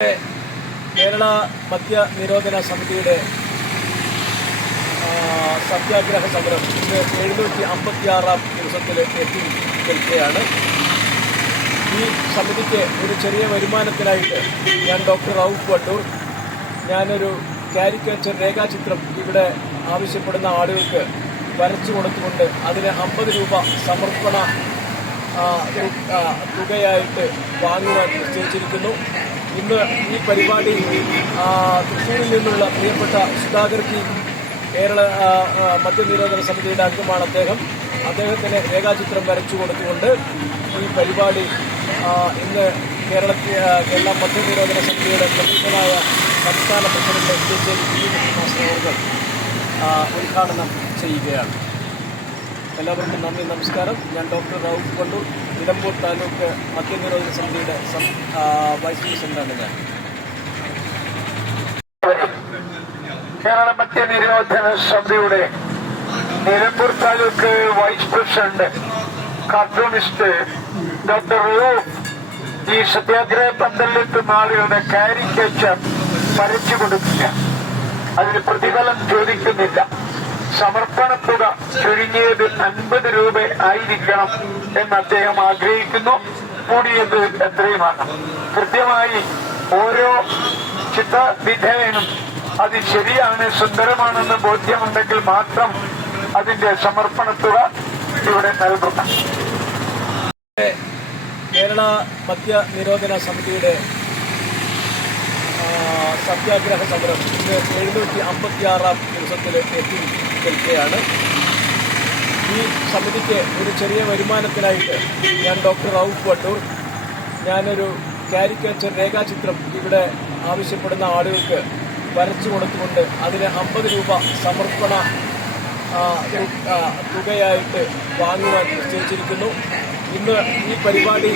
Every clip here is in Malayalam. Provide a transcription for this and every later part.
കേരള മദ്യ നിരോധന സമിതിയുടെ സത്യാഗ്രഹ സമരം ഇന്ന് 756-ാം ദിവസത്തിൽ എത്തി നിൽക്കുകയാണ്. ഈ സമിതിക്ക് ഒരു ചെറിയ വരുമാനത്തിനായിട്ട് ഞാൻ ഡോക്ടർ റൌഫ് വണ്ടൂർ ഞാനൊരു കാരിക്കേച്ചർ രേഖാചിത്രം ഇവിടെ ആവശ്യപ്പെടുന്ന ആളുകൾക്ക് വരച്ചു കൊടുത്തുകൊണ്ട് അതിന് 50 രൂപ സമർപ്പണ തുകയായിട്ട് വാങ്ങുവാൻ നിശ്ചയിച്ചിരിക്കുന്നു. ഇന്ന് ഈ പരിപാടി തൃശ്ശൂരിൽ നിന്നുള്ള പ്രിയപ്പെട്ട സുധാകർ ജി കേരള മദ്യനിരോധന സമിതിയുടെ അംഗമാണ് അദ്ദേഹത്തിന് രേഖാചിത്രം വരച്ചു കൊടുത്തുകൊണ്ട് ഈ പരിപാടി ഇന്ന് കേരള മദ്യനിരോധന സമിതിയുടെ പ്രമുഖനായ സംസ്ഥാന പ്രസിഡന്റ് അവർ ഉദ്ഘാടനം ചെയ്യുകയാണ്. എല്ലാവർക്കും നന്ദി, നമസ്കാരം. ഞാൻ ഡോക്ടർ റൌഫ് വണ്ടൂർ, നിലമ്പൂർ താലൂക്ക് മദ്യനിരോധന സമിതിയുടെ വൈസ് പ്രസിഡന്റാണ്. ഞാൻ കേരള മദ്യനിരോധന സമിതിയുടെ Nilambur taluk vice president cartoonist doctor Rauf ഈ സത്യാഗ്രഹ പന്തലിലെത്തുന്ന ആളുകളുടെ കാരിക്കേച്ചർ വരച്ചു കൊടുക്കില്ല. അതിന് പ്രതിഫലം ചോദിക്കുന്നില്ല. സമർപ്പണ തുക ചുരുങ്ങിയത് 50 രൂപ ആയിരിക്കണം എന്ന് അദ്ദേഹം ആഗ്രഹിക്കുന്നു. കൂടിയത് എത്രയുമാണ്. കൃത്യമായി ഓരോ ചിത്രവിധേയനും അത് ശരിയാണ്, സുന്ദരമാണെന്ന് ബോധ്യമുണ്ടെങ്കിൽ മാത്രം അതിന്റെ സമർപ്പണ തുക ഇവിടെ നൽകുക. കേരള മദ്യ നിരോധന സമിതിയുടെ സത്യാഗ്രഹ സമരം ഇന്ന് 756-ാം ദിവസത്തിൽ എത്തി നിൽക്കുകയാണ്. ഈ സമിതിക്ക് ഒരു ചെറിയ വരുമാനത്തിനായിട്ട് ഞാൻ ഡോക്ടർ റൌഫ് വണ്ടൂർ ഞാനൊരു കാരിക്കേച്ചർ രേഖാചിത്രം ഇവിടെ ആവശ്യപ്പെടുന്ന ആളുകൾക്ക് വരച്ചു കൊടുത്തുകൊണ്ട് അതിന് 50 രൂപ സമർപ്പണ തുകയായിട്ട് വാങ്ങുവാൻ നിശ്ചയിച്ചിരിക്കുന്നു. ഇന്ന് ഈ പരിപാടി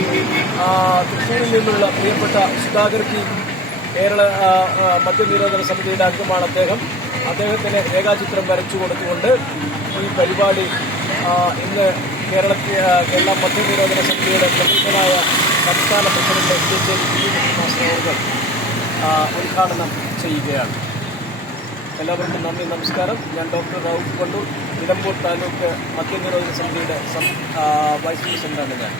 തൃശ്ശൂരിൽ നിന്നുള്ള പ്രിയപ്പെട്ട സുധാകർ ജി കേരള മദ്യനിരോധന സമിതിയുടെ അംഗമാണ് അദ്ദേഹത്തിന് രേഖാചിത്രം വരച്ചു കൊടുത്തുകൊണ്ട് ഈ പരിപാടി ഇന്ന് കേരള മദ്യനിരോധന സമിതിയുടെ പ്രമുഖനായ സംസ്ഥാന പ്രസിഡന്റ് അവർ ഉദ്ഘാടനം ചെയ്യുകയാണ്. എല്ലാവർക്കും നന്ദി, നമസ്കാരം. ഞാൻ ഡോക്ടർ റൌഫ് വണ്ടൂർ, നിലമ്പൂർ താലൂക്ക് മദ്യനിരോധന സമിതിയുടെ വൈസ് പ്രസിഡന്റാണ്. ഞാൻ